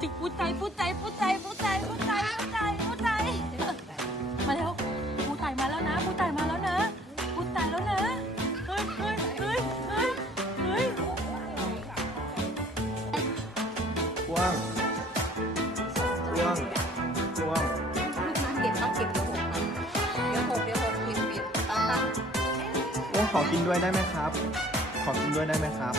จิกพูดใจมาแล้วพูดใจมาแล้วนะพูดใจมาแล้วนะพูดใจแล้วนะเฮ้ยกว้างเก็บเดี๋ยวหกปิดตั้งโอ้ขอกินด้วยได้ไหมครับ ขอกินด้วยได้ไหมครับ